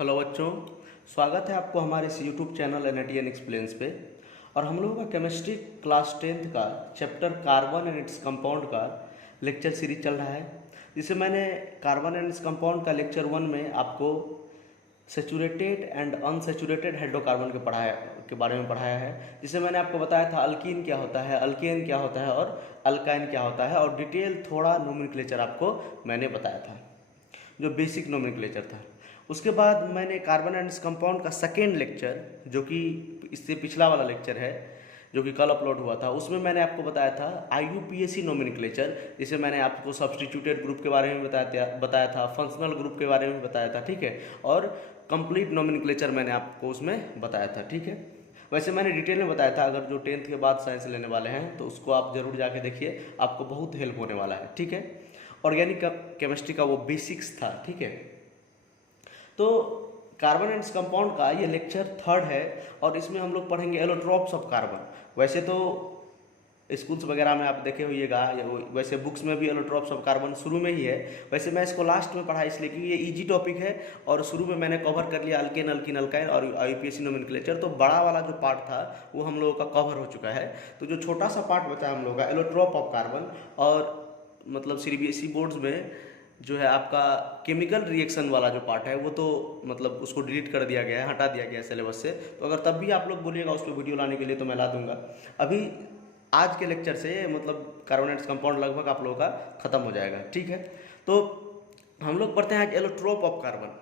Hello बच्चों, स्वागत है आपको हमारे इस यूट्यूब चैनल एन एक्सप्लेन्स पे। और हम लोगों का केमिस्ट्री क्लास 10th का chapter carbon and its compound का लेक्चर सीरीज चल रहा है, जिसे मैंने कार्बन एंड इट्स कंपाउंड का लेक्चर 1 में आपको सेचूरेटेड एंड अनसेचूरेटेड हाइड्रोकार्बन के बारे में पढ़ाया है, जिसे मैंने आपको बताया था अल्कीन क्या होता है, अल्केन क्या होता है और अल्काइन क्या होता है, और डिटेल थोड़ा नोमेनक्लेचर आपको मैंने बताया था, जो बेसिक नोमेनक्लेचर था। उसके बाद मैंने कार्बन एंड कंपाउंड का सेकेंड लेक्चर, जो कि इससे पिछला वाला लेक्चर है, जो कि कल अपलोड हुआ था, उसमें मैंने आपको बताया था IUPAC नोमेनक्लेचर, जिसे मैंने आपको सब्सटीट्यूटेड ग्रुप के बारे में बताया था, फंक्शनल ग्रुप के बारे में बताया था, ठीक है, और कंप्लीट नोमेनक्लेचर मैंने आपको उसमें बताया था, ठीक है। वैसे मैंने डिटेल में बताया था, अगर जो 10th के बाद साइंस लेने वाले हैं तो उसको आप जरूर जाके देखिए, आपको बहुत हेल्प होने वाला है, ठीक है। ऑर्गेनिक केमिस्ट्री का वो बेसिक्स था, ठीक है। तो कार्बन एंड कंपाउंड का ये लेक्चर 3rd है, और इसमें हम लोग पढ़ेंगे एलोट्रोप्स ऑफ कार्बन। वैसे तो स्कूल्स वगैरह में आप देखे होइएगा, वैसे बुक्स में भी एलोट्रोप्स ऑफ कार्बन शुरू में ही है। वैसे मैं इसको लास्ट में पढ़ा इसलिए कि ये इजी टॉपिक है, और शुरू में मैंने कवर कर लिया अल्केन, अल्किन, अल्काइन और IUPAC नोमेनक्लेचर। तो बड़ा वाला जो पार्ट था वो हम लोगों का कवर हो चुका है। तो जो छोटा सा पार्ट बचा हम लोगों का एलोट्रोप ऑफ कार्बन, और मतलब CBSE बोर्ड्स में जो है आपका केमिकल रिएक्शन वाला जो पार्ट है वो तो मतलब उसको डिलीट कर दिया गया है, हटा दिया गया है सिलेबस से। तो अगर तब भी आप लोग बोलिएगा उस पर वीडियो लाने के लिए तो मैं ला दूंगा। अभी आज के लेक्चर से मतलब कार्बोनेट्स कंपाउंड लगभग आप लोगों का खत्म हो जाएगा, ठीक है। तो हम लोग पढ़ते हैं आज एलोट्रोप ऑफ कार्बन।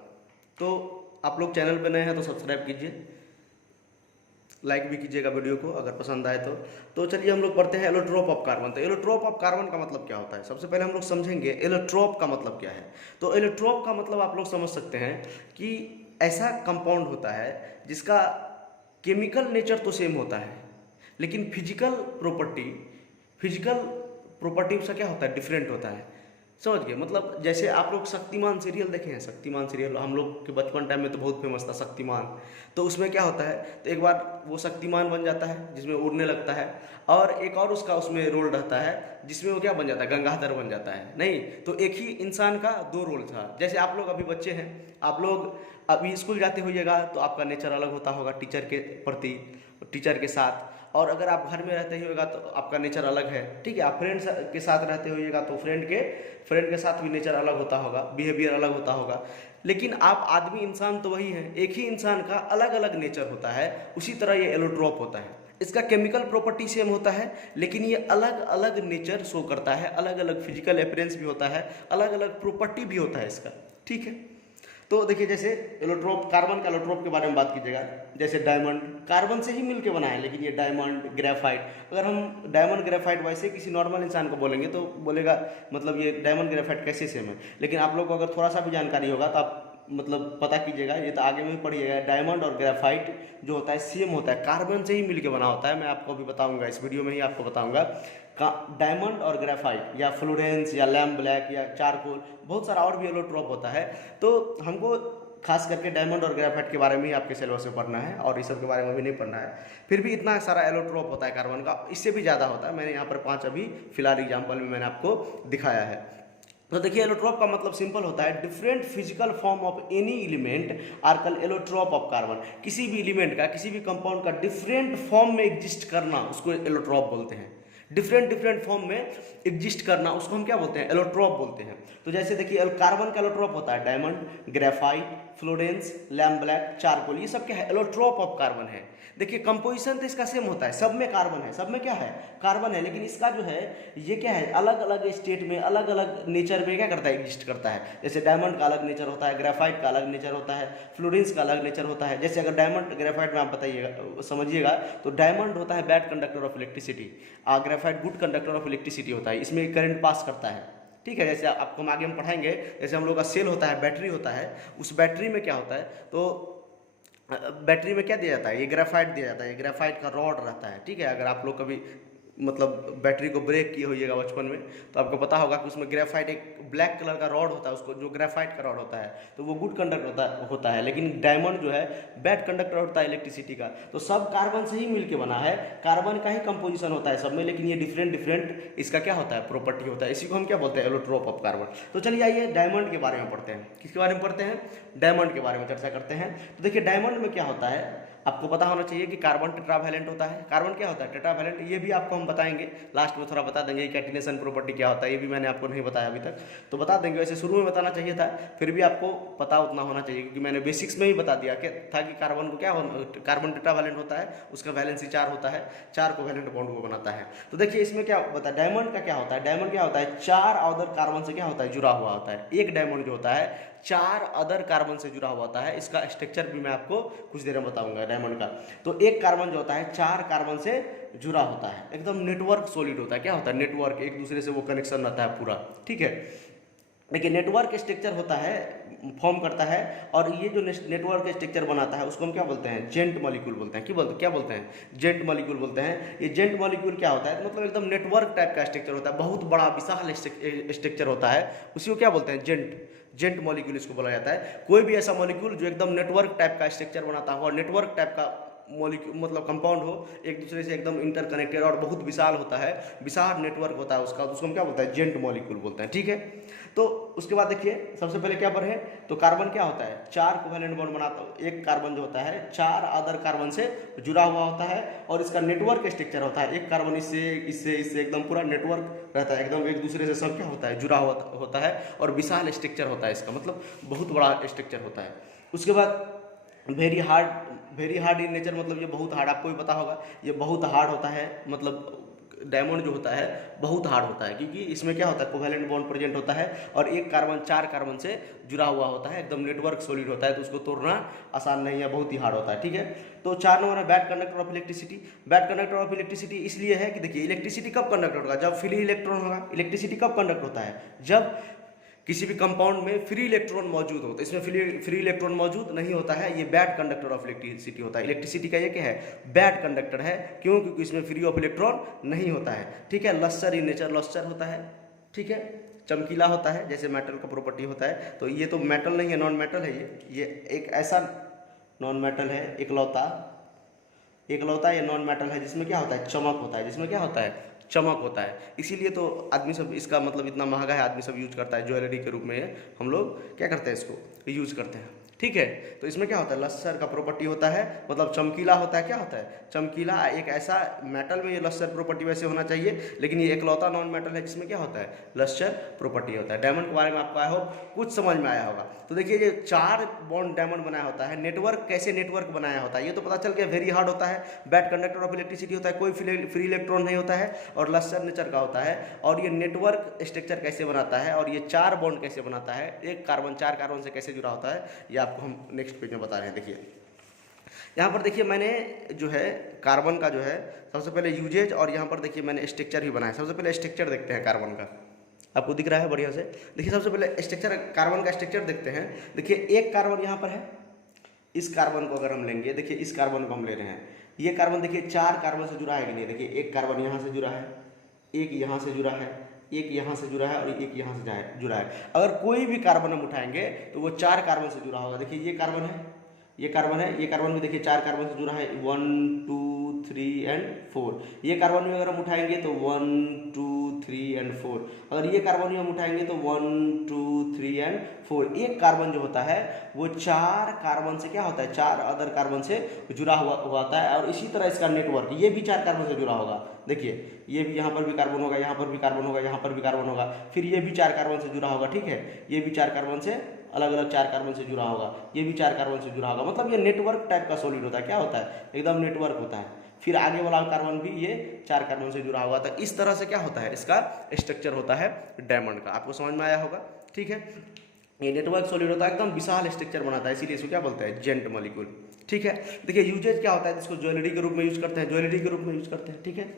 तो आप लोग चैनल पर नए हैं तो सब्सक्राइब कीजिए, लाइक भी कीजिएगा वीडियो को अगर पसंद आए तो चलिए हम लोग पढ़ते हैं एलोट्रोप ऑफ कार्बन। तो एलोट्रोप ऑफ कार्बन का मतलब क्या होता है, सबसे पहले हम लोग समझेंगे एलोट्रोप का मतलब क्या है। तो एलोट्रोप का मतलब आप लोग समझ सकते हैं कि ऐसा कंपाउंड होता है जिसका केमिकल नेचर तो सेम होता है, लेकिन फिजिकल प्रॉपर्टी उसका क्या होता है, डिफरेंट होता है। समझ गए, मतलब जैसे आप लोग शक्तिमान सीरियल देखे हैं, शक्तिमान सीरियल हम लोग के बचपन टाइम में तो बहुत फेमस था शक्तिमान। तो उसमें क्या होता है, तो एक बार वो शक्तिमान बन जाता है जिसमें उड़ने लगता है, और एक और उसका उसमें रोल रहता है जिसमें वो क्या बन जाता है, गंगाधर बन जाता है। नहीं तो एक ही इंसान का 2 रोल था। जैसे आप लोग अभी बच्चे हैं, आप लोग अभी स्कूल जाते होइएगा तो आपका नेचर अलग होता होगा टीचर के प्रति, टीचर के साथ। और अगर आप घर में रहते ही होगा तो आपका नेचर अलग है, ठीक है। आप फ्रेंड्स के साथ रहते होइएगा तो फ्रेंड के साथ भी नेचर अलग होता होगा, बिहेवियर अलग होता होगा। लेकिन आप आदमी इंसान तो वही है, एक ही इंसान का अलग अलग नेचर होता है। उसी तरह ये एलोट्रोप होता है, इसका केमिकल प्रॉपर्टी सेम होता है, लेकिन ये अलग अलग नेचर शो करता है, अलग अलग फिजिकल अपीयरेंस भी होता है, अलग अलग प्रॉपर्टी भी होता है इसका, ठीक है। तो देखिए, जैसे एलोट्रोप, कार्बन का एलोट्रोप के बारे में बात कीजिएगा, जैसे डायमंड कार्बन से ही मिलके बना है, लेकिन ये डायमंड, ग्रेफाइट, अगर हम डायमंड ग्रेफाइट वैसे किसी नॉर्मल इंसान को बोलेंगे तो बोलेगा मतलब ये डायमंड ग्रेफाइट कैसे सेम है। लेकिन आप लोग को अगर थोड़ा सा भी जानकारी होगा तो आप मतलब पता कीजिएगा, ये तो आगे में भी पढ़िएगा, डायमंड और ग्रेफाइट जो होता है सेम होता है, कार्बन से ही मिलके बना होता है। मैं आपको अभी बताऊंगा, इस वीडियो में ही आपको बताऊंगा डायमंड और ग्रेफाइट या फ्लोरेंस या लैम्प ब्लैक या चारकोल, बहुत सारा और भी एलोट्रोप होता है। तो हमको खास करके डायमंड और ग्रेफाइट के बारे में ही आपके सिलेबस में पढ़ना है, और इस सब के बारे में भी नहीं पढ़ना है। फिर भी इतना सारा एलोट्रोप होता है कार्बन का, इससे भी ज़्यादा होता है। मैंने यहाँ पर 5 अभी फिलहाल एग्जाम्पल में मैंने आपको दिखाया है। तो देखिए, एलोट्रोप का मतलब सिंपल होता है different physical form of any element are called allotrope of carbon. किसी भी एलिमेंट का, किसी भी कंपाउंड का डिफरेंट फॉर्म में एग्जिस्ट करना उसको एलोट्रोप बोलते हैं। डिफरेंट फॉर्म में एग्जिस्ट करना उसको हम क्या बोलते हैं, एलोट्रोप बोलते हैं। तो जैसे देखिए, कार्बन का एलोट्रोप होता है diamond, graphite, Florence, lamp black, charcoal, ये सब क्या है, एलोट्रोप ऑफ कार्बन है। देखिए कंपोजिशन तो इसका सेम होता है, सब में कार्बन है, सब में क्या है, कार्बन है, लेकिन इसका जो है ये क्या है, अलग अलग स्टेट में, अलग अलग नेचर में क्या करता है, एग्जिस्ट करता है। जैसे डायमंड का अलग नेचर होता है, ग्रेफाइट का अलग नेचर होता है, फ्लोरेंस का अलग नेचर होता है। जैसे अगर डायमंड ग्रेफाइट में आप बताइएगा, समझिएगा, तो डायमंड होता है bad conductor of electricity, graphite good conductor of electricity होता है, इसमें करंट पास करता है, ठीक है। जैसे आपको हम आगे हम पढ़ाएंगे, जैसे हम लोग का सेल होता है, बैटरी होता है, उस बैटरी में क्या होता है, तो बैटरी में क्या दिया जाता है, ये ग्रेफाइट दिया जाता है, ये ग्रेफाइट का रॉड रहता है, ठीक है। अगर आप लोग कभी मतलब बैटरी को ब्रेक किए होइएगा बचपन में, तो आपको पता होगा कि उसमें ग्रेफाइट एक ब्लैक कलर का रॉड होता है, उसको जो ग्रेफाइट का रॉड होता है तो वो गुड कंडक्टर होता है, लेकिन डायमंड जो है बैड कंडक्टर होता है इलेक्ट्रिसिटी का। तो सब कार्बन से ही मिलके बना है, कार्बन का ही कंपोजिशन होता है सब में, लेकिन ये डिफरेंट डिफरेंट इसका क्या होता है, प्रॉपर्टी होता है। इसी को हम क्या बोलते हैं, एलोट्रोप ऑफ कार्बन। तो चलिए आइए डायमंड के बारे में पढ़ते हैं। किसके बारे में पढ़ते हैं, डायमंड के बारे में चर्चा करते हैं। तो देखिए डायमंड में क्या होता है, आपको पता होना चाहिए कि कार्बन टेट्रावैलेंट होता है। कार्बन क्या होता है, टेट्रावैलेंट। ये भी आपको हम बताएंगे लास्ट में, थोड़ा बता देंगे कैटिनेशन प्रॉपर्टी क्या होता है, ये भी मैंने आपको नहीं बताया अभी तक, तो बता देंगे। वैसे शुरू में बताना चाहिए था, फिर भी आपको पता उतना होना चाहिए क्योंकि मैंने बेसिक्स में ही बता दिया कि था कि कार्बन को क्या कार्बन टेट्रावैलेंट होता है, उसका वैलेंसी 4 होता है, 4 कोवैलेंट बॉन्ड को बनाता है। तो देखिए इसमें क्या बता, डायमंड का क्या होता है, डायमंड क्या होता है, 4 अदर कार्बन से क्या होता है, जुड़ा हुआ होता है। एक डायमंड जो होता है 4 अदर कार्बन से जुड़ा हुआ होता है। इसका स्ट्रक्चर भी मैं आपको कुछ देर में बताऊंगा डायमंड का। तो एक कार्बन जो होता है 4 कार्बन से जुड़ा होता है, एकदम नेटवर्क सॉलिड होता है। क्या होता है, नेटवर्क, एक दूसरे से वो कनेक्शन रहता है पूरा, ठीक है। देखिए नेटवर्क स्ट्रक्चर होता है, फॉर्म करता है, और ये जो नेटवर्क स्ट्रक्चर बनाता है उसको हम क्या बोलते हैं, जेंट मॉलिक्यूल बोलते हैं। क्या बोलते हैं, जेंट मॉलिक्यूल बोलते हैं। ये जेंट मॉलिक्यूल क्या होता है, मतलब एकदम नेटवर्क टाइप का स्ट्रक्चर होता है, बहुत बड़ा विशाल स्ट्रक्चर होता है, उसी को क्या बोलते हैं, जेंट मॉलिक्यूल इसको बोला जाता है। कोई भी ऐसा मॉलिक्यूल जो एकदम नेटवर्क टाइप का स्ट्रक्चर बनाता हो और नेटवर्क टाइप का मॉलिक्यूल मतलब कंपाउंड हो, एक दूसरे से एकदम इंटरकनेक्टेड और बहुत विशाल होता है, विशाल नेटवर्क होता है उसका, तो उसको हम क्या बोलते हैं, जेंट मॉलिक्यूल बोलते हैं, ठीक है। तो उसके बाद देखिए सबसे पहले क्या पढ़े, तो कार्बन क्या होता है, 4 कोवैलेंट बॉन्ड बनाता है। एक कार्बन जो होता है 4 अदर कार्बन से जुड़ा हुआ होता है, और इसका नेटवर्क स्ट्रक्चर होता है, एक कार्बन इससे इससे इससे एकदम पूरा नेटवर्क रहता है, एकदम एक दूसरे से सब क्या होता है, जुड़ा हुआ होता है, और विशाल स्ट्रक्चर होता है इसका, मतलब बहुत बड़ा स्ट्रक्चर होता है। उसके बाद वेरी हार्ड इन नेचर, मतलब ये बहुत हार्ड, आपको भी पता होगा ये बहुत हार्ड होता है, मतलब डायमंड जो होता है बहुत हार्ड होता है, क्योंकि इसमें क्या होता है, कोवैलेंट बॉन्ड प्रेजेंट होता है, और एक कार्बन 4 कार्बन से जुड़ा हुआ होता है, एकदम नेटवर्क सॉलिड होता है, तो उसको तोड़ना आसान नहीं है, बहुत ही हार्ड होता है, ठीक है। तो 4 नंबर है bad conductor of electricity. Bad conductor of electricity इसलिए है कि देखिए इलेक्ट्रिसिटी कब कंडक्ट होगा, जब फ्री इलेक्ट्रॉन होगा। इलेक्ट्रिसिटी कब कंडक्ट होता है, जब किसी भी कंपाउंड में फ्री इलेक्ट्रॉन मौजूद हो। तो इसमें फ्री इलेक्ट्रॉन मौजूद नहीं होता है, ये बैड कंडक्टर ऑफ इलेक्ट्रिसिटी होता है। इलेक्ट्रिसिटी का ये क्या है, बैड कंडक्टर है, क्यों, क्योंकि इसमें फ्री ऑफ इलेक्ट्रॉन नहीं होता है, ठीक है। लस्टर इन नेचर, लस्टर होता है, ठीक है, चमकीला होता है, जैसे मेटल का प्रॉपर्टी होता है। तो ये तो मेटल नहीं है, नॉन मेटल है ये एक ऐसा नॉन मेटल है, एकलौता ये नॉन मेटल है जिसमें क्या होता है, चमक होता है, जिसमें क्या होता है, चमक होता है। इसीलिए तो आदमी सब इसका मतलब इतना महंगा है, आदमी सब यूज करता है, ज्वेलरी के रूप में हम लोग क्या करते हैं, इसको यूज करते हैं, ठीक है। तो इसमें क्या होता है, लस्टर का प्रॉपर्टी होता है, मतलब चमकीला होता है। क्या होता है, चमकीला, एक ऐसा मेटल में ये लस्टर प्रॉपर्टी वैसे होना चाहिए, लेकिन ये एकलौता नॉन मेटल है जिसमें क्या होता है, लस्टर प्रॉपर्टी होता है। डायमंड के बारे में आपको आई होप कुछ समझ में आया होगा। तो देखिए ये 4 बॉन्ड डायमंड बनाया होता है, नेटवर्क कैसे नेटवर्क बनाया होता है ये तो पता चल गया, वेरी हार्ड होता है, बैड कंडक्टर ऑफ इलेक्ट्रिसिटी होता है, कोई फ्री इलेक्ट्रॉन नहीं होता है, और लस्टर नेचर का होता है। और ये नेटवर्क स्ट्रक्चर कैसे बनाता है, और ये 4 बॉन्ड कैसे बनाता है, एक कार्बन 4 कार्बन से कैसे जुड़ा होता है, ये आपको हम नेक्स्ट पेज में बता रहे हैं। देखिए यहाँ पर देखिए मैंने जो है कार्बन का जो है सबसे पहले यूजेज, और यहाँ पर देखिए मैंने स्ट्रक्चर भी बनाया। सबसे पहले स्ट्रक्चर देखते हैं कार्बन का, आपको दिख रहा है बढ़िया से। देखिए सबसे पहले स्ट्रक्चर, कार्बन का स्ट्रक्चर देखते हैं। देखिए एक कार्बन यहाँ पर है, इस कार्बन को अगर हम लेंगे, देखिए इस कार्बन को हम ले रहे हैं, ये कार्बन देखिए 4 कार्बन से जुड़ा है कि नहीं। देखिए एक कार्बन यहाँ से जुड़ा है, एक यहाँ से जुड़ा है, एक यहाँ से जुड़ा है, और एक यहाँ से जुड़ा है। अगर कोई भी कार्बन हम उठाएंगे तो वो 4 कार्बन से जुड़ा होगा। देखिए ये कार्बन है, ये कार्बन है, ये कार्बन भी देखिए 4 कार्बन से जुड़ा है, 1 2 3 एंड 4। ये कार्बन भी अगर हम उठाएंगे तो 1 2 3 एंड 4। अगर ये कार्बन भी हम उठाएंगे तो 1 2 3 एंड 4। एक कार्बन जो होता है वो 4 कार्बन से क्या होता है, 4 अदर कार्बन से जुड़ा हुआ होता है। और इसी तरह इसका नेटवर्क, ये भी 4 कार्बन से जुड़ा होगा। देखिए ये भी, यहाँ पर भी कार्बन होगा, यहाँ पर भी कार्बन होगा, यहाँ पर भी कार्बन होगा, फिर ये भी 4 कार्बन से जुड़ा होगा, ठीक है। ये भी 4 कार्बन से, अलग अलग 4 कार्बन से जुड़ा होगा, ये भी 4 कार्बन से जुड़ा होगा। मतलब ये नेटवर्क टाइप का सॉलिड होता है। क्या होता है, एकदम नेटवर्क होता है। फिर आगे वाला कार्बन भी ये 4 कार्बन से जुड़ा हुआ था। इस तरह से क्या होता है, इसका स्ट्रक्चर होता है डायमंड का। आपको समझ में आया होगा, ठीक है। ये नेटवर्क सॉलिड होता है, एकदम विशाल स्ट्रक्चर बनाता है, इसीलिए इसको क्या बोलते हैं, जेंट मॉलिक्यूल, ठीक है। देखिए यूजेज क्या होता है, इसको ज्वेलरी के रूप में यूज करते हैं, ज्वेलरी के रूप में यूज करते हैं, ठीक है।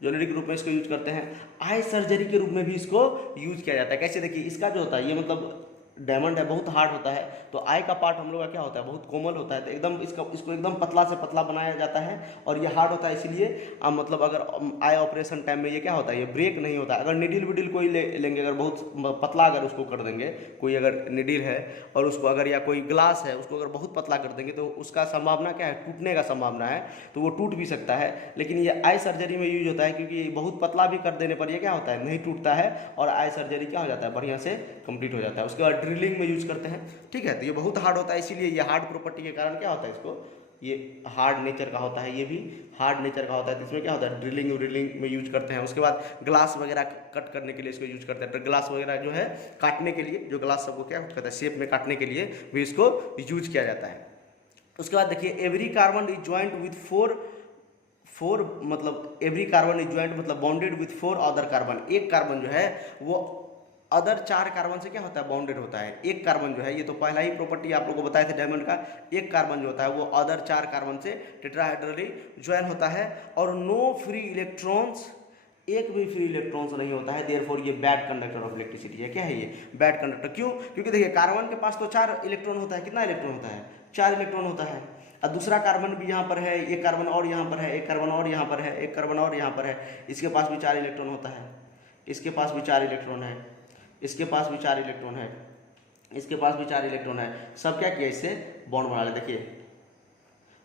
ज्वेलरी के रूप में इसको यूज करते हैं। आई सर्जरी के रूप में भी इसको यूज किया जाता है। कैसे, देखिए इसका जो होता है ये मतलब डायमंड है बहुत हार्ड होता है, तो आई का पार्ट हम लोग का क्या होता है बहुत कोमल होता है, तो एकदम इसको एकदम पतला से पतला बनाया जाता है और ये हार्ड होता है। इसीलिए मतलब अगर आई ऑपरेशन टाइम में ये क्या होता है, ये ब्रेक नहीं होता है। अगर निडिल विडिल कोई लेंगे, अगर बहुत पतला अगर उसको कर देंगे, कोई अगर निडिल है और उसको अगर, या कोई ग्लास है उसको अगर बहुत पतला कर देंगे, तो उसका संभावना क्या है, टूटने का संभावना है, तो वो टूट भी सकता है। लेकिन ये आई सर्जरी में यूज होता है, क्योंकि ये बहुत पतला भी कर देने पर ये क्या होता है, नहीं टूटता है और आई सर्जरी क्या हो जाता है, बढ़िया से कंप्लीट हो जाता है। उसके बाद ड्रिलिंग में यूज करते हैं, ठीक है। तो ये बहुत हार्ड होता है, इसीलिए ये हार्ड प्रॉपर्टी के कारण क्या होता है, इसको ये हार्ड नेचर का होता है, ये भी हार्ड नेचर का होता है। तो इसमें क्या होता है, ड्रिलिंग में यूज करते हैं। उसके बाद ग्लास वगैरह कट करने के लिए इसको यूज करते हैं, तो ग्लास वगैरह जो है काटने के लिए, जो ग्लास सबको क्या कहता है शेप में काटने के लिए भी इसको यूज किया जाता है। उसके बाद देखिए every carbon is joint with four मतलब एवरी कार्बन इज ज्वाइंट मतलब बॉन्डेड विथ 4 अदर कार्बन। एक कार्बन जो है वो अदर 4 कार्बन से क्या होता है, बॉन्डेड होता है। एक कार्बन जो है, ये तो पहला ही प्रॉपर्टी आप लोगों को बताए थे डायमंड का, एक कार्बन जो होता है वो अदर 4 कार्बन से टेट्राहेड्रली ज्वाइन होता है। और नो फ्री इलेक्ट्रॉन्स, एक भी फ्री इलेक्ट्रॉन्स नहीं होता है, देयरफॉर ये बैड कंडक्टर ऑफ इलेक्ट्रिसिटी है। क्या है ये, बैड कंडक्टर। क्यों, क्योंकि देखिए कार्बन के पास तो 4 इलेक्ट्रॉन होता है, कितना इलेक्ट्रॉन होता है, 4 इलेक्ट्रॉन होता है। और दूसरा कार्बन भी यहाँ पर है, एक कार्बन और यहाँ पर है, एक कार्बन और यहाँ पर है, एक कार्बन और यहाँ पर है, इसके पास भी 4 इलेक्ट्रॉन होता है, इसके पास भी 4 इलेक्ट्रॉन है, इसके पास भी 4 इलेक्ट्रॉन है, इसके पास भी 4 इलेक्ट्रॉन है। सब क्या किया, इससे बॉन्ड बना ले। देखिए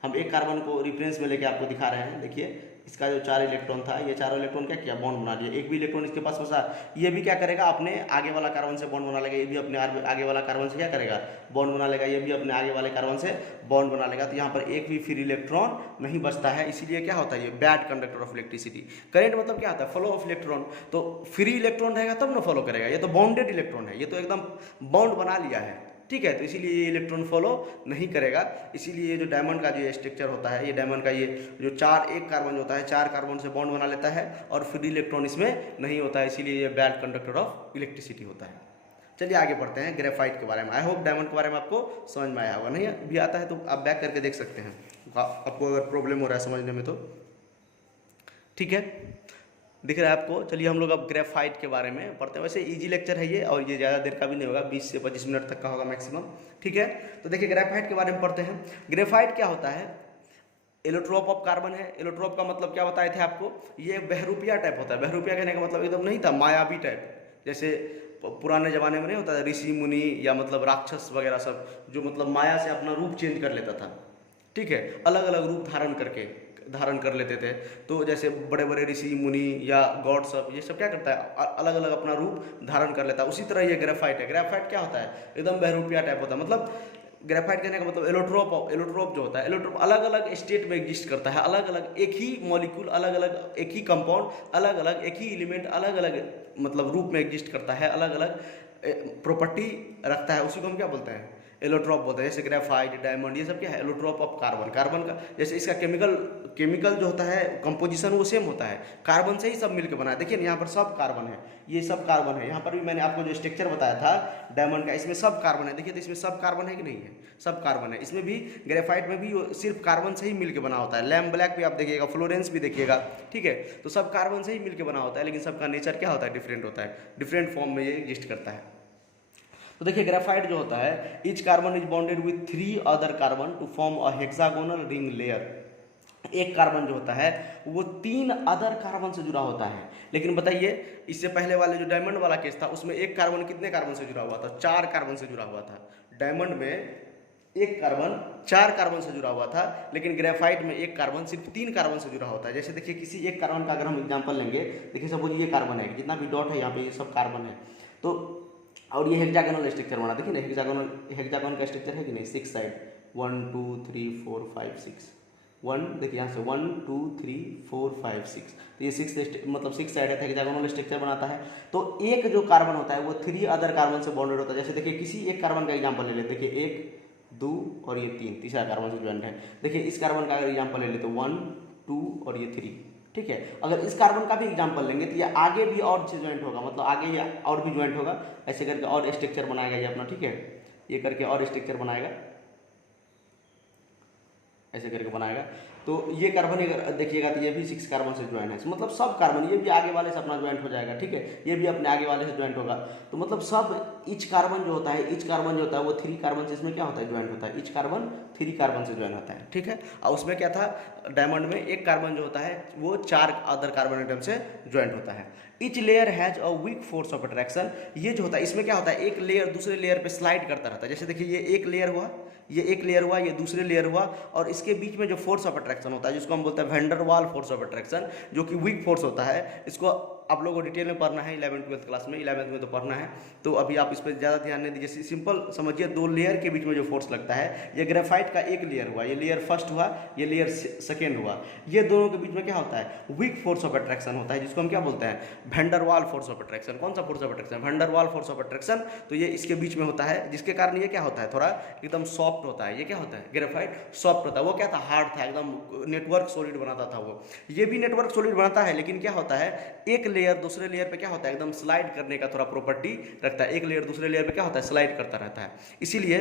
हम एक कार्बन को रिफरेंस में लेके आपको दिखा रहे हैं, देखिए इसका जो 4 इलेक्ट्रॉन था, ये चारों इलेक्ट्रॉन क्या किया, बॉन्ड बना लिया। एक भी इलेक्ट्रॉन इसके पास बचा, ये भी क्या करेगा, अपने आगे वाला कार्बन से बॉन्ड बना लेगा, ये भी अपने आगे वाला कार्बन से क्या करेगा, बॉन्ड बना लेगा, ये भी अपने आगे वाले कार्बन से बॉन्ड बना लेगा। तो यहाँ पर एक भी फ्री इलेक्ट्रॉन नहीं बचता है, इसीलिए क्या होता है, ये bad conductor of electricity. Current मतलब क्या होता है, फ्लो ऑफ इलेक्ट्रॉन। तो फ्री इलेक्ट्रॉन रहेगा तब ना फॉलो करेगा, ये तो बाउंडेड इलेक्ट्रॉन है, ये तो एकदम बाउंड बना लिया है, ठीक है। तो इसीलिए ये इलेक्ट्रॉन फॉलो नहीं करेगा। इसीलिए ये जो डायमंड का जो स्ट्रक्चर होता है, ये डायमंड का ये जो एक कार्बन जो होता है 4 कार्बन से बॉन्ड बना लेता है और फ्री इलेक्ट्रॉन इसमें नहीं होता है, इसीलिए ये बैड कंडक्टर ऑफ इलेक्ट्रिसिटी होता है। चलिए आगे बढ़ते हैं ग्रेफाइट के बारे में। आई होप डायमंड के बारे में आपको समझ में आया होगा, नहीं भी आता है तो आप बैक करके देख सकते हैं, आपको अगर प्रॉब्लम हो रहा है समझने में तो, ठीक है, दिख रहा है आपको। चलिए हम लोग अब ग्रेफाइट के बारे में पढ़ते हैं। वैसे इजी लेक्चर है ये, और ये ज़्यादा देर का भी नहीं होगा, 20 से 25 मिनट तक का होगा मैक्सिमम, ठीक है। तो देखिए ग्रेफाइट के बारे में पढ़ते हैं। ग्रेफाइट क्या होता है, एलोट्रोप ऑफ कार्बन है। एलोट्रोप का मतलब क्या बताए थे आपको, ये बहरूपिया टाइप होता है। बहरूपिया कहने का मतलब एकदम नहीं था मायावी टाइप, जैसे पुराने ज़माने में नहीं होता था ऋषि मुनि या मतलब राक्षस वगैरह सब, जो मतलब माया से अपना रूप चेंज कर लेता था, ठीक है, अलग अलग रूप धारण कर लेते थे। तो जैसे बड़े बड़े ऋषि मुनि या गॉड सब, ये सब क्या करता है, अलग अलग अपना रूप धारण कर लेता है। उसी तरह ये ग्रेफाइट है। ग्रेफाइट क्या होता है, एकदम बहरूपिया टाइप होता है। मतलब ग्रेफाइट कहने का मतलब एलोट्रोप जो होता है, एलोट्रोप अलग अलग स्टेट में एग्जिस्ट करता है, अलग अलग एक ही मॉलिक्यूल, अलग अलग एक ही कंपाउंड, अलग अलग एक ही एलिमेंट, अलग अलग मतलब रूप में एग्जिस्ट करता है, अलग अलग प्रॉपर्टी रखता है, उसी को हम क्या बोलते हैं, एलोट्रोप बोलते हैं। जैसे ग्रेफाइट, डायमंड, ये सब क्या है, एलोट्रोप ऑफ कार्बन। कार्बन का जैसे इसका केमिकल जो होता है कंपोजिशन वो सेम होता है, कार्बन से ही सब मिलकर बना है। देखिए यहाँ पर सब कार्बन है, ये सब कार्बन है। यहाँ पर भी मैंने आपको जो स्ट्रक्चर बताया था डायमंड का, इसमें सब कार्बन है। देखिए तो इसमें सब कार्बन है कि नहीं है, सब कार्बन है। इसमें भी ग्रेफाइट में भी सिर्फ कार्बन से ही मिलकर बना होता है। लैम्प ब्लैक भी आप देखिएगा, फ्लोरेंस भी देखिएगा, ठीक है। तो सब कार्बन से ही मिलकर बना होता है, लेकिन सबका नेचर क्या होता है, डिफरेंट होता है, डिफरेंट फॉर्म में ये एग्जिस्ट करता है। तो देखिए ग्रेफाइट जो होता है, each carbon is bonded with 3 other carbon to form a hexagonal ring layer. एक कार्बन जो होता है वो 3 अदर कार्बन से जुड़ा होता है। लेकिन बताइए इससे पहले वाले जो डायमंड वाला केस था, उसमें एक कार्बन कितने कार्बन से जुड़ा हुआ था, 4 कार्बन से जुड़ा हुआ था। डायमंड में एक कार्बन 4 कार्बन से जुड़ा हुआ था, लेकिन ग्रेफाइट में एक कार्बन सिर्फ 3 कार्बन से जुड़ा होता है। जैसे देखिए किसी एक कार्बन का अगर हम एग्जांपल लेंगे, देखिए सपोज ये कार्बन है, जितना भी डॉट है यहाँ पे ये सब कार्बन है, तो और ये हेक्सागोनल स्ट्रक्चर बना, देखिए ना हेक्सागोन का स्ट्रक्चर है कि नहीं, 6 साइड, 1 2 3 4 5 6, 1 देखिए यहाँ से 1 2 3 4 5 6, तो ये 6 मतलब 6 साइड है, हेक्सागोनल स्ट्रक्चर बनाता है। तो एक जो कार्बन होता है वो 3 अदर कार्बन से बॉन्डेड होता है। जैसे देखिए किसी एक कार्बन का एग्जाम्पल ले लेते, देखिए 1 2 और ये 3, तीसरा कार्बन से ज्वाइंट है। देखिए इस कार्बन का अगर एग्जाम्पल ले लेते 1 2 और ये 3, ठीक है। अगर इस कार्बन का भी एग्जाम्पल लेंगे तो ये आगे भी और से ज्वाइंट होगा, मतलब आगे ये और भी ज्वाइंट होगा, ऐसे करके और स्ट्रक्चर बनाएगा ये अपना, ठीक है, ये करके और स्ट्रक्चर बनाएगा, ऐसे करके बनाएगा। तो ये कार्बन अगर देखिएगा तो ये भी 6 कार्बन से ज्वाइन है, मतलब सब कार्बन, ये भी आगे वाले से अपना ज्वाइंट हो जाएगा, ठीक है, ये भी अपने आगे वाले से ज्वाइंट होगा। तो मतलब सब ईच कार्बन जो होता है, ईच कार्बन जो होता है वो 3 कार्बन से इसमें क्या होता है, ज्वाइंट होता है, ईच कार्बन 3 कार्बन से ज्वाइन होता है, ठीक है। और उसमें क्या था, डायमंड में एक कार्बन जो होता है वो 4 अदर कार्बन एटम से ज्वाइंट होता है। Each layer has a weak force of attraction, ये जो होता है इसमें क्या होता है, एक लेयर दूसरे लेयर पे स्लाइड करता रहता है। जैसे देखिए ये एक लेयर हुआ, ये एक लेयर हुआ, ये दूसरे लेयर हुआ, और इसके बीच में जो फोर्स ऑफ अट्रैक्शन होता है जिसको हम बोलते हैं वेंडरवाल फोर्स ऑफ अट्रैक्शन, जो कि वीक फोर्स होता है, इसको आप लोगों को डिटेल में पढ़ना है 11th-12th क्लास में, 11th में तो पढ़ना है, तो अभी आप इस पर ज़्यादा ध्यान नहीं दीजिए। सिंपल समझिए, 2 लेयर के बीच में जो फोर्स लगता है, ये ग्रेफाइट का एक लेयर हुआ, ये लेयर फर्स्ट हुआ, ये लेयर सेकेंड हुआ, ये दोनों के बीच में क्या होता है, वीक फोर्स ऑफ अट्रैक्शन होता है, जिसको हम क्या बोलते हैं, वेंडरवाल फोर्स ऑफ अट्रैक्शन। कौन सा force of attraction, van der Waals force of attraction. तो ये इसके बीच में होता है, जिसके कारण ये क्या होता है, थोड़ा एकदम सॉफ्ट होता है। ये क्या होता है, ग्रेफाइट सॉफ्ट होता है, वो क्या था, हार्ड था, एकदम नेटवर्क सॉलिड बनाता था वो। ये भी नेटवर्क सॉलिड बनाता है, लेकिन क्या होता है, एक लेयर दूसरे लेयर पे क्या होता है, एकदम स्लाइड करने का थोड़ा प्रॉपर्टी रखता है, एक लेयर दूसरे लेयर पे क्या होता है, स्लाइड करता रहता है। इसीलिए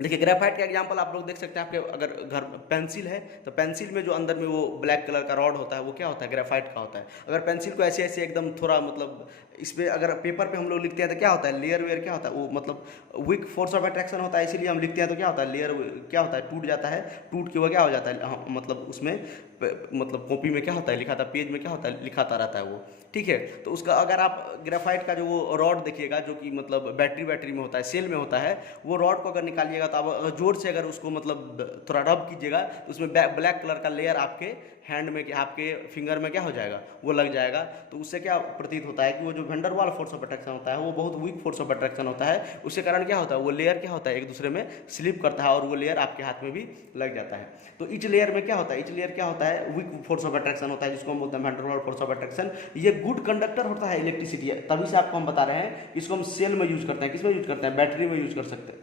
देखिए ग्रेफाइट का एग्जांपल आप लोग देख सकते हैं, आपके अगर घर पेंसिल है तो पेंसिल में जो अंदर में वो ब्लैक कलर का रॉड होता है वो क्या होता है, ग्रेफाइट का होता है। अगर पेंसिल को ऐसे ऐसे एकदम थोड़ा मतलब इस पर अगर पेपर पे हम लोग लिखते हैं तो क्या होता है, लेयर वेयर क्या होता है, वो मतलब वीक फोर्स ऑफ अट्रैक्शन होता है, इसीलिए हम लिखते हैं तो क्या होता है, लेयर क्या होता है, टूट जाता है, टूट के वो क्या हो जाता है, मतलब उसमें मतलब कॉपी में क्या होता है लिखा था, पेज में क्या होता है लिखाता रहता है वो, ठीक है। तो उसका अगर आप ग्रेफाइट का जो वो रॉड देखिएगा, जो कि मतलब बैटरी में होता है, सेल में होता है, वो रॉड को अगर निकालिएगा तो आप जोर से अगर उसको मतलब थोड़ा रब कीजिएगा तो उसमें ब्लैक कलर का लेयर आपके हैंड में, आपके फिंगर में क्या हो जाएगा, वो लग जाएगा। तो उससे क्या प्रतीत होता है कि वो जो वेंडरवाल फोर्स ऑफ अट्रैक्शन होता है वो बहुत वीक फोर्स ऑफ अट्रैक्शन होता है। उसके कारण क्या होता है, वो लेयर क्या होता है, एक दूसरे में स्लिप करता है और वो लेयर आपके हाथ में भी लग जाता है। तो ईच लेयर में क्या होता है, ईच लेयर क्या होता है, वीक फोर्स ऑफ अट्रैक्शन होता है, जिसको हम बोलते हैं वेंडरवाल फोर्स ऑफ अट्रैक्शन। ये गुड कंडक्टर होता है इलेक्ट्रिसिटी, तभी से आपको हम बता रहे हैं, इसको हम सेल में यूज करते हैं, किसमें यूज करते हैं, बैटरी में यूज कर सकते हैं।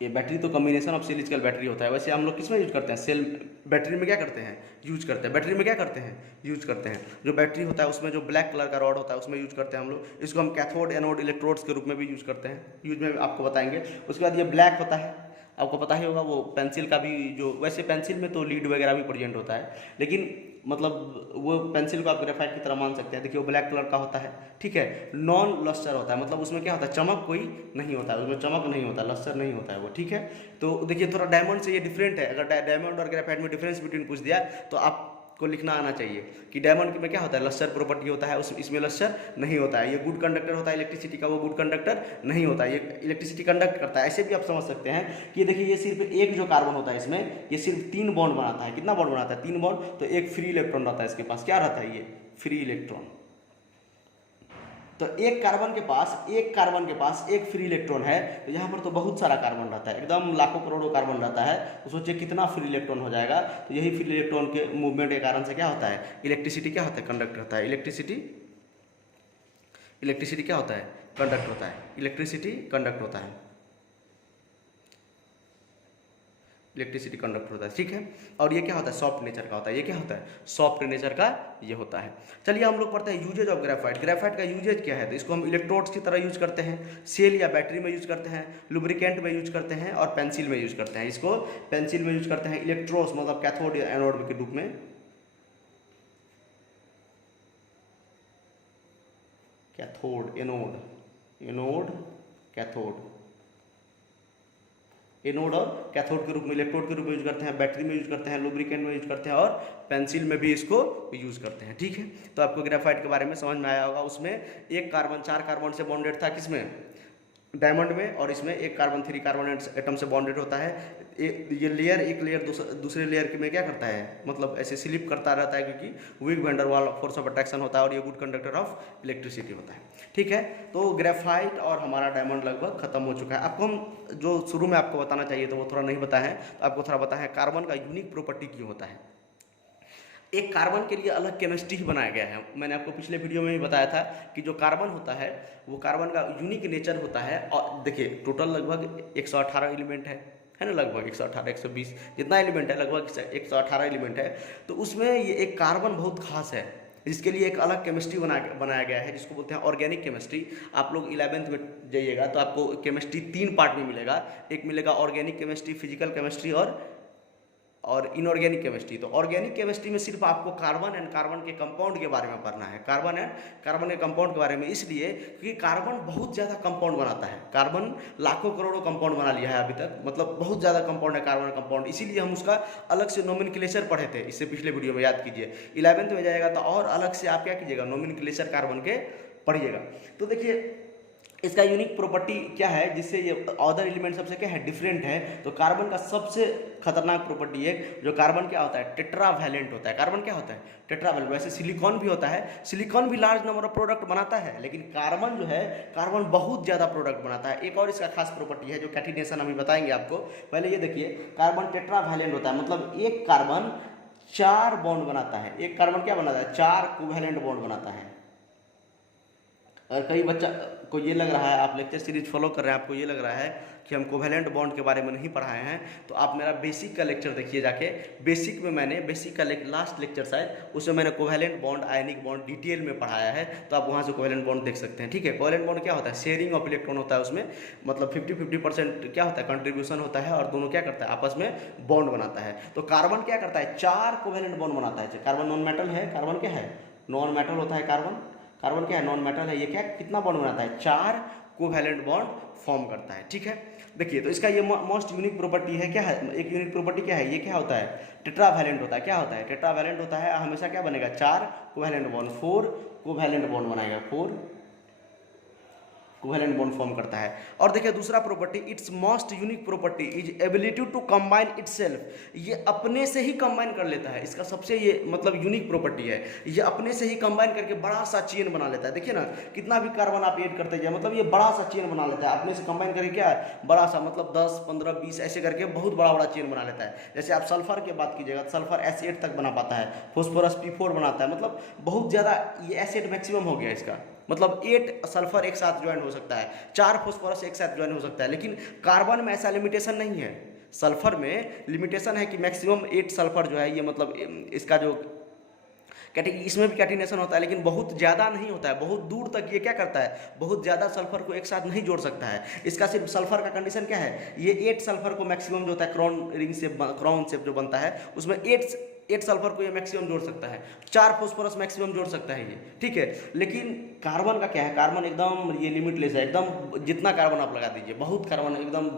ये बैटरी तो combination of cell is called battery होता है, वैसे हम लोग किसमें यूज करते हैं, सेल बैटरी में क्या करते हैं, यूज करते हैं। बैटरी में क्या करते हैं, यूज करते हैं, जो बैटरी होता है उसमें जो ब्लैक कलर का रॉड होता है उसमें यूज करते हैं हम लोग। इसको हम कैथोड एनोड इलेक्ट्रोड्स के रूप में भी यूज करते हैं, यूज में आपको बताएंगे। उसके बाद ये ब्लैक होता है, आपको पता ही होगा, वो पेंसिल का भी जो, वैसे पेंसिल में तो लीड वगैरह भी प्रेजेंट होता है, लेकिन मतलब वो पेंसिल को आप ग्रेफाइट की तरह मान सकते हैं। देखिए वो ब्लैक कलर का होता है, ठीक है, नॉन लस्टर होता है, मतलब उसमें क्या होता है, चमक कोई नहीं होता है, उसमें चमक नहीं होता, लस्टर नहीं होता है वो, ठीक है। तो देखिए थोड़ा डायमंड से ये डिफरेंट है। अगर डायमंड और ग्रेफाइट में डिफरेंस बिटवीन पूछ दिया तो आपको लिखना आना चाहिए कि डायमंड में क्या होता है, लस्टर प्रॉपर्टी होता है, इसमें लस्टर नहीं होता है। ये गुड कंडक्टर होता है इलेक्ट्रिसिटी का, वो गुड कंडक्टर नहीं होता है, ये इलेक्ट्रिसिटी कंडक्ट करता है। ऐसे भी आप समझ सकते हैं कि देखिए ये सिर्फ एक जो कार्बन होता है इसमें, ये सिर्फ 3 बॉन्ड बनाता है। कितना बॉन्ड बनाता है, 3 बॉन्ड। तो एक फ्री इलेक्ट्रॉन रहता है इसके पास, क्या रहता है, ये फ्री इलेक्ट्रॉन। तो एक कार्बन के पास एक फ्री इलेक्ट्रॉन है, तो यहाँ पर तो बहुत सारा कार्बन रहता है, एकदम लाखों करोड़ों कार्बन रहता है। तो सोचिए कितना फ्री इलेक्ट्रॉन हो जाएगा। तो यही फ्री इलेक्ट्रॉन के मूवमेंट के कारण से क्या होता है, इलेक्ट्रिसिटी क्या होता है, कंडक्ट होता है। इलेक्ट्रिसिटी क्या होता है, कंडक्ट होता है। इलेक्ट्रिसिटी कंडक्ट होता है, इलेक्ट्रिसिटी कंडक्ट होता है, ठीक है। और ये क्या होता है, सॉफ्ट नेचर का होता है। ये क्या होता है, सॉफ्ट नेचर का ये होता है। चलिए हम लोग पढ़ते हैं यूजेज ऑफ ग्रेफाइट। ग्रेफाइट का यूजेज क्या है, तो इसको हम इलेक्ट्रोड्स की तरह यूज करते हैं, सेल या बैटरी में यूज करते हैं, लुब्रिकेंट में यूज करते हैं और पेंसिल में यूज करते हैं। इसको पेंसिल में यूज करते हैं, इलेक्ट्रोड्स मतलब कैथोड या एनोड के रूप में। कैथोड, एनोड कैथोड, एनोड और कैथोड के रूप में, इलेक्ट्रोड के रूप में यूज करते हैं, बैटरी में यूज करते हैं, लुब्रिकेंट में यूज करते हैं और पेंसिल में भी इसको यूज करते हैं, ठीक है। तो आपको ग्रेफाइट के बारे में समझ में आया होगा। उसमें एक कार्बन 4 कार्बन से बॉन्डेड था, किसमें, डायमंड में, और इसमें एक कार्बन 3 कार्बन एटम से बॉन्डेड होता है। ये लेयर एक लेयर दूसरे लेयर में क्या करता है, मतलब ऐसे स्लिप करता रहता है, क्योंकि week van der Waals force of attraction होता है और ये गुड कंडक्टर ऑफ इलेक्ट्रिसिटी होता है, ठीक है। तो ग्रेफाइट और हमारा डायमंड लगभग खत्म हो चुका है। आपको हम जो शुरू में आपको बताना चाहिए तो वो थोड़ा नहीं बताया है, तो आपको थोड़ा बताया है कार्बन का यूनिक प्रॉपर्टी क्यों होता है। एक कार्बन के लिए अलग केमिस्ट्री ही बनाया गया है। मैंने आपको पिछले वीडियो में भी बताया था कि जो कार्बन होता है वो कार्बन का यूनिक नेचर होता है। और देखिए टोटल लगभग 118 एलिमेंट है ना, लगभग 118 120 जितना एलिमेंट है, लगभग 118 एलिमेंट है। तो उसमें ये एक कार्बन बहुत खास है, जिसके लिए एक अलग केमिस्ट्री बनाया गया है, जिसको बोलते हैं ऑर्गेनिक केमिस्ट्री। आप लोग 11th में जाइएगा तो आपको केमिस्ट्री 3 पार्ट में मिलेगा। एक मिलेगा ऑर्गेनिक केमिस्ट्री, फिजिकल केमिस्ट्री और और इनऑर्गेनिक केमिस्ट्री। तो ऑर्गेनिक केमिस्ट्री में सिर्फ आपको कार्बन एंड कार्बन के कंपाउंड के बारे में पढ़ना है, कार्बन एंड कार्बन के कंपाउंड के बारे में, इसलिए क्योंकि कार्बन बहुत ज़्यादा कंपाउंड बनाता है। कार्बन लाखों करोड़ों कंपाउंड बना लिया है अभी तक, मतलब बहुत ज़्यादा कंपाउंड है कार्बन कंपाउंड, इसीलिए हम उसका अलग से नोमेनक्लेचर पढ़े थे, इससे पिछले वीडियो में याद कीजिए। 11th में जाएगा तो और अलग से आप क्या कीजिएगा, नोमेनक्लेचर कार्बन के पढ़िएगा। तो देखिए इसका यूनिक प्रॉपर्टी क्या है जिससे ये अदर एलिमेंट सबसे क्या है, डिफरेंट है। तो कार्बन का सबसे खतरनाक प्रॉपर्टी है जो कार्बन क्या होता है, टेट्रावैलेंट होता है। कार्बन क्या होता है, टेट्रावैलेंट। वैसे सिलिकॉन भी होता है, सिलिकॉन भी लार्ज नंबर ऑफ प्रोडक्ट बनाता है, लेकिन कार्बन जो है, कार्बन बहुत ज़्यादा प्रोडक्ट बनाता है। एक और इसका खास प्रॉपर्टी है जो कैटिनेशन अभी बताएंगे आपको। पहले ये देखिए, कार्बन टेट्रावैलेंट होता है, मतलब एक कार्बन 4 बॉन्ड बनाता है। एक कार्बन क्या बनाता है, 4 कोवैलेंट बॉन्ड बनाता है। और कई बच्चा को ये लग रहा है, आप लेक्चर सीरीज फॉलो कर रहे हैं, आपको ये लग रहा है कि हम कोवैलेंट बॉन्ड के बारे में नहीं पढ़ाए हैं, तो आप मेरा बेसिक का लेक्चर देखिए जाके। बेसिक में मैंने बेसिक का लास्ट लेक्चर शायद, उसमें मैंने covalent bond, ionic bond detail में पढ़ाया है, तो आप वहाँ से कोवैलेंट बॉन्ड देख सकते हैं। ठीक है, कोवैलेंट बॉन्ड क्या होता है, शेयरिंग ऑफ इलेक्ट्रॉन होता है उसमें, मतलब 50-50% क्या होता है, कंट्रीब्यूशन होता है, और दोनों क्या करता है, आपस में बॉन्ड बनाता है। तो कार्बन क्या करता है, 4 कोवैलेंट बॉन्ड बनाता है। कार्बन नॉन मेटल है, कार्बन क्या है, नॉन मेटल होता है कार्बन। कार्बन क्या है, नॉन मेटल है। ये क्या कितना बॉन्ड बनाता है, 4 कोवैलेंट बॉन्ड फॉर्म करता है। ठीक है, देखिए तो इसका ये मोस्ट यूनिक प्रॉपर्टी है। क्या है, एक यूनिक प्रॉपर्टी क्या है, ये क्या होता है, टेट्रावैलेंट होता है। क्या होता है, टेट्रावैलेंट होता है, हमेशा क्या बनेगा, 4 कोवैलेंट बॉन्ड, 4 कोवैलेंट बॉन्ड बनाएगा, 4 कोवैलेंट बॉन्ड फॉर्म करता है। और देखिए दूसरा property, it's most unique property is ability to combine itself. ये अपने से ही कंबाइन कर लेता है, इसका सबसे ये मतलब यूनिक प्रॉपर्टी है। ये अपने से ही कंबाइन करके बड़ा सा चेन बना लेता है। देखिए ना, कितना भी कार्बन आप ऐड करते जाए, मतलब ये बड़ा सा चेन बना लेता है अपने से कंबाइन करके। क्या है, बड़ा सा, मतलब 10, 15, 20 ऐसे करके बहुत बड़ा बड़ा चेन बना लेता है। जैसे आप सल्फर की बात कीजिएगा, सल्फर S8 तक बना पाता है, फॉस्फोरस P4 बनाता है, मतलब बहुत ज़्यादा ये एसिड मैक्सिमम हो गया इसका, मतलब 8 सल्फर एक साथ ज्वाइन हो सकता है, 4 फॉस्फोरस एक साथ ज्वाइन हो सकता है। लेकिन कार्बन में ऐसा लिमिटेशन नहीं है, सल्फर में लिमिटेशन है कि मैक्सिमम 8 सल्फर जो है, ये मतलब इसका जो इसमें भी कैटिनेशन होता है, लेकिन बहुत ज़्यादा नहीं होता है, बहुत दूर तक ये क्या करता है, बहुत ज़्यादा सल्फर को एक साथ नहीं जोड़ सकता है। इसका सिर्फ सल्फर का कंडीशन क्या है, ये 8 सल्फर को मैक्सिमम जो होता है, क्राउन शेप जो बनता है उसमें 8 सल्फर को ये मैक्सिमम जोड़ सकता है, 4 फॉस्फोरस मैक्सिमम जोड़ सकता है ये। ठीक है, लेकिन कार्बन का क्या है, कार्बन एकदम ये लिमिटलेस है, एकदम जितना कार्बन आप लगा दीजिए, बहुत कार्बन, एकदम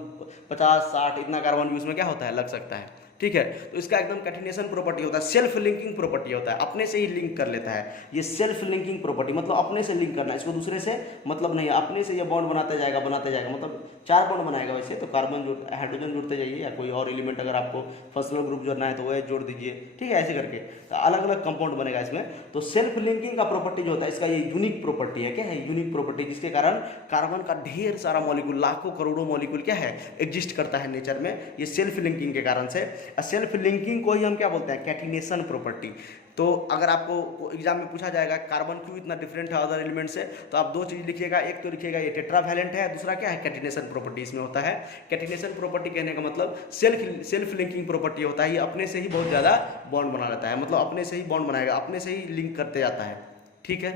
50-60 इतना कार्बन भी उसमें क्या होता है, लग सकता है। ठीक है, तो इसका एकदम कैटिनेशन प्रॉपर्टी होता है, सेल्फ लिंकिंग प्रॉपर्टी होता है, अपने से ही लिंक कर लेता है। ये सेल्फ लिंकिंग प्रॉपर्टी मतलब अपने से लिंक करना, इसको दूसरे से मतलब नहीं है, अपने से ये बॉन्ड बनाते जाएगा, मतलब 4 बॉन्ड बनाएगा। वैसे तो कार्बन हाइड्रोजन जोड़ते जाइए, या कोई और एलिमेंट अगर आपको फंक्शनल ग्रुप जोड़ना है तो वह जोड़ दीजिए। ठीक है, ऐसे करके तो अलग अलग कंपाउंड बनेगा इसमें। तो सेल्फ लिंकिंग का प्रॉपर्टी जो होता है, इसका ये यूनिक प्रॉपर्टी है। क्या है, यूनिक प्रॉपर्टी, जिसके कारण कार्बन का ढेर सारा मॉलिक्यूल, लाखों करोड़ों मॉलिक्यूल क्या है, एग्जिस्ट करता है नेचर में, ये सेल्फ लिंकिंग के कारण से। सेल्फ लिंकिंग को ही हम क्या बोलते हैं, कैटिनेशन प्रॉपर्टी। तो अगर आपको एग्जाम में पूछा जाएगा कार्बन क्यों इतना डिफरेंट है अदर एलिमेंट से, तो आप 2 चीज़ लिखिएगा, एक तो लिखिएगा ये टेट्रावैलेंट है, दूसरा क्या है, कैटिनेशन प्रॉपर्टी इसमें होता है। कैटिनेशन प्रॉपर्टी कहने का मतलब सेल्फ लिंकिंग प्रॉपर्टी होता है, ये अपने से ही बहुत ज़्यादा बॉन्ड बना लेता है, मतलब अपने से ही बॉन्ड बनाएगा, अपने से ही लिंक करते जाता है। ठीक है,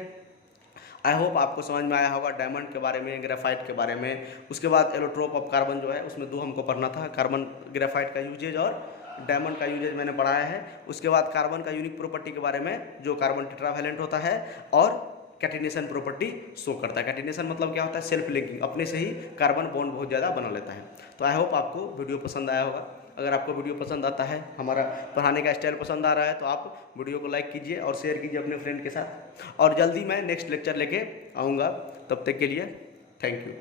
आई होप आपको समझ में आया होगा डायमंड के बारे में, ग्रेफाइट के बारे में। उसके बाद एलोट्रोप ऑफ कार्बन जो है, उसमें 2 हमको पढ़ना था, कार्बन ग्रेफाइट का यूजेज और डायमंड का यूजेज मैंने पढ़ाया है। उसके बाद कार्बन का यूनिक प्रॉपर्टी के बारे में, जो कार्बन टेट्रावैलेंट होता है, और कैटिनेशन प्रॉपर्टी शो करता है। कैटिनेशन मतलब क्या होता है, सेल्फ लिंकिंग, अपने से ही कार्बन बॉन्ड बहुत ज़्यादा बना लेता है। तो आई होप आपको वीडियो पसंद आया होगा। अगर आपको वीडियो पसंद आता है, हमारा पढ़ाने का स्टाइल पसंद आ रहा है, तो आप वीडियो को लाइक कीजिए और शेयर कीजिए अपने फ्रेंड के साथ। और जल्दी मैं नेक्स्ट लेक्चर लेके आऊँगा, तब तक के लिए थैंक यू।